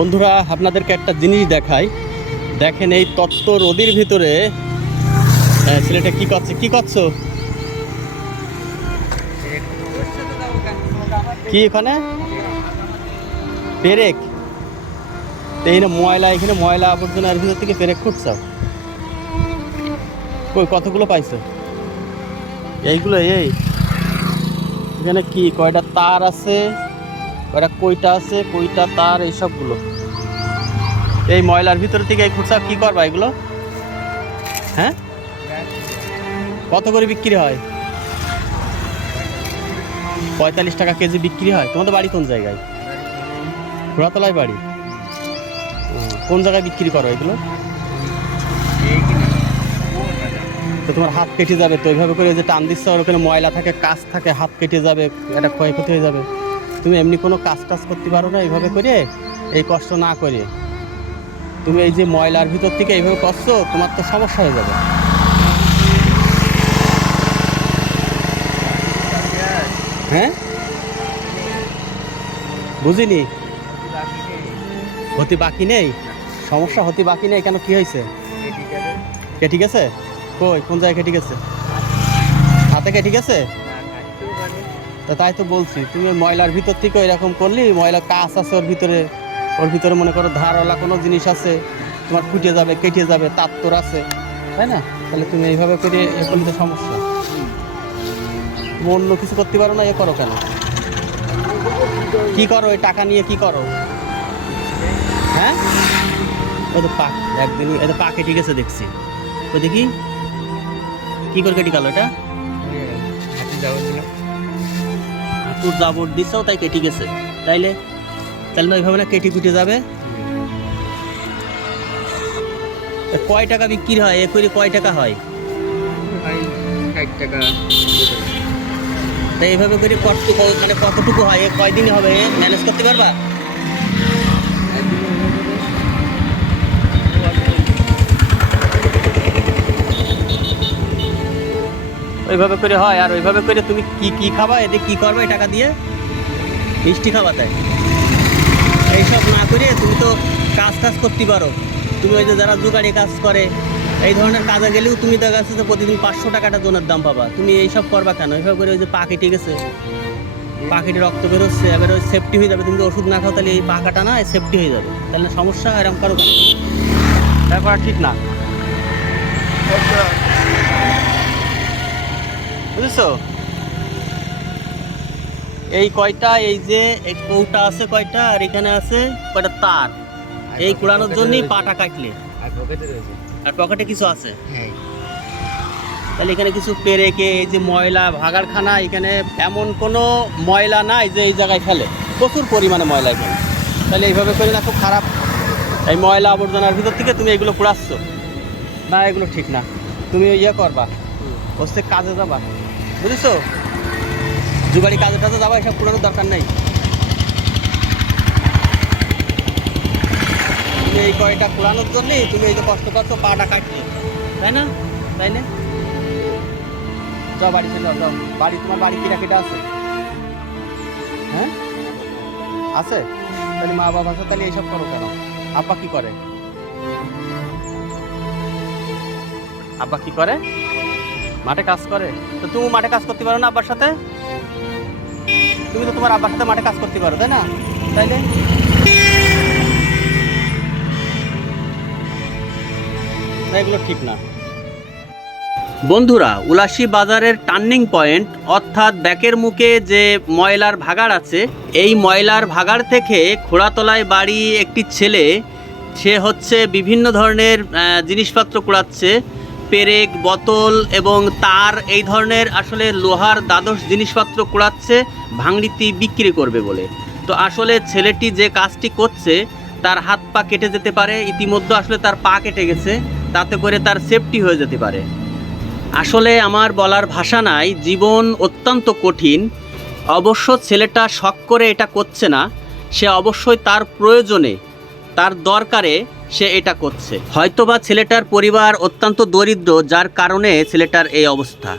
বন্ধুরা আপনাদেরকে একটা জিনিস দেখাই। দেখেন এই তত্ত্ব রোদের ভিতরে ছেলেটা কি করছো? কি এখানে পেরেক? এই না ময়লা, এখানে ময়লা আবর্জনার ভিতর থেকে পেরেক খুঁজছো? কই কতগুলো পাইছো? এইগুলো এখানে কি কয়টা তার আছে, কয়টা আছে, কয়টা তার, এই সবগুলো এই ময়লার ভিতর থেকে এই খুঁটছা কি করবা এগুলো? হ্যাঁ, কত করে বিক্রি হয়? 45 টাকা কেজি বিক্রি হয়। তোমাদের বাড়ি কোন জায়গায়? ঘোড়াতলায় বাড়ি। কোন জায়গায় বিক্রি করো এগুলো? তো তোমার হাত কেটে যাবে তো এইভাবে করে, যে টান দিচ্ছ ওখানে ময়লা থাকে, কাজ থাকে, হাত কেটে যাবে, এটা ক্ষয়ক্ষতি হয়ে যাবে। তুমি এমনি কোনো কাজ করতে পারো না এইভাবে করে, এই কষ্ট না করে? তুমি এই যে ময়লার ভিতর থেকে এইভাবে করছো, তোমার তো সমস্যা হয়ে যাবে। হ্যাঁ, বুঝিনি। হতে বাকি নেই? সমস্যা হতে বাকি নেই কেন? কি হয়েছে? কেটে গেছে? কই কোন জায়গায় কেটে গেছে? হাতে কেটে গেছে? তা তাই তো বলছি, তুমি ময়লার ভিতর থেকে এরকম করলি, ময়লা কাঁচ আছে ওর ভিতরে মনে করো ধারওয়ালা কোনো জিনিস আছে, তোমার ফুটে যাবে, কেটে যাবে, তার আছে, তাই না? তাহলে তুমি এইভাবে করে এ করলে তো সমস্যা। তুমি অন্য কিছু করতে পারো না, এ করো কেন? কি করো এই টাকা নিয়ে? কি করো? হ্যাঁ, ওই তো পাক একদিনই এটা পা কেটে গেছে দেখছি। ওই দেখি কি করে কেটে গেল এটা? হাঁটুর জাবর দিছ তাই কেটে গেছে। তাইলে না ওইভাবে না কেটে কুটে যাবে। কয় টাকা বিক্রি হয় এ করে? কয় টাকা হয়? 60 টাকা। তাই এইভাবে করে মানে কতটুকু হয়? কয়দিনে হবে? ম্যানেজ করতে পারবা? ওইভাবে করে হয়? আর ওইভাবে করে তুমি কি খাবা? এতে কি করবে টাকা দিয়ে? মিষ্টি খাবা? তাই এইসব না করে তুমি তো কাজ করতে পারো। তুমি ওই যে যারা জোগাড়ি কাজ করে এই ধরনের কাজে গেলেও তুমি দেখা যাচ্ছে যে প্রতিদিন 500 টাকাটা জনের দাম পাবা। তুমি এইসব করবা কেন? এইভাবে করে ওই যে পা কেটে গেছে, পা কেটে রক্ত বেরোচ্ছে, এবার ওই সেফটি হয়ে যাবে। তুমি তো ওষুধ না খাও তাহলে এই পা কাটা না সেফটি হয়ে যাবে। তাহলে সমস্যা এরকম কারো কেন? ব্যাপার ঠিক না, বুঝেছো? এই কয়টা, এই যে কৌটা আছে কয়টা, আর এখানে আছে কয়টা তার, এই কুড়ানোর জন্যই পাটা কাটলে। আর পকেটে কিছু আছে? তাহলে এখানে কিছু পেরেকে, এই যে ময়লা ভাগাড়খানা, এখানে এমন কোনো ময়লা নাই যে এই জায়গায় ফেলে, প্রচুর পরিমাণে ময়লা এখানে। তাহলে এইভাবে করে না, খুব খারাপ। এই ময়লা আবর্জনার ভিতর থেকে তুমি এগুলো কুড়াচ্ছ না, এগুলো ঠিক না। তুমি ইয়ে করবা, হচ্ছে কাজে যাবা, বুঝেছো? জুগাড়ি কাজে টাজে যাবা, এসব কুড়ানোর দরকার নেই। তুমি এই কয়টা কুড়ানোর জন্যই তুমি এই যে কষ্ট করছো, পাটা কাটলে, তাই না? তাই না? যাও বাড়ি চলে যাও। বাড়ি, তোমার বাড়ি কিরা কেটা আছে? হ্যাঁ আছে? তাহলে মা বাবা আছে, তাহলে এইসব করো কেন? আব্বা কি করে? আব্বা কি করে? মাঠে কাজ করে। তো তুমি মাঠে কাজ করতে পারো না আব্বার সাথে? তুমি তো তোমার আব্বার সাথে মাঠে কাজ করতে পারো, তাই না? তাইলে এগুলো ঠিক না। বন্ধুরা, উলাসী বাজারের টার্নিং পয়েন্ট অর্থাৎ ব্যাকের মুখে যে ময়লার ভাগাড় আছে, এই ময়লার ভাগাড় থেকে খোড়াতলায় বাড়ি একটি ছেলে, সে হচ্ছে বিভিন্ন ধরনের জিনিসপত্র কুড়াচ্ছে, পেরেক, বোতল এবং তার, এই ধরনের আসলে লোহার দ্বাদশ জিনিসপত্র কুড়াচ্ছে ভাঙড়িতে বিক্রি করবে বলে। তো আসলে ছেলেটি যে কাজটি করছে তার হাত পা কেটে যেতে পারে, ইতিমধ্যে আসলে তার পা কেটে গেছে, তাতে করে তার সেফটি হয়ে যেতে পারে। আসলে আমার বলার ভাষা নাই, জীবন অত্যন্ত কঠিন। অবশ্য ছেলেটা শখ করে এটা করছে না, সে অবশ্যই তার প্রয়োজনে, তার দরকারে সে এটা করছে। হয়তোবা ছেলেটার পরিবার অত্যন্ত দরিদ্র, যার কারণে ছেলেটার এই অবস্থা।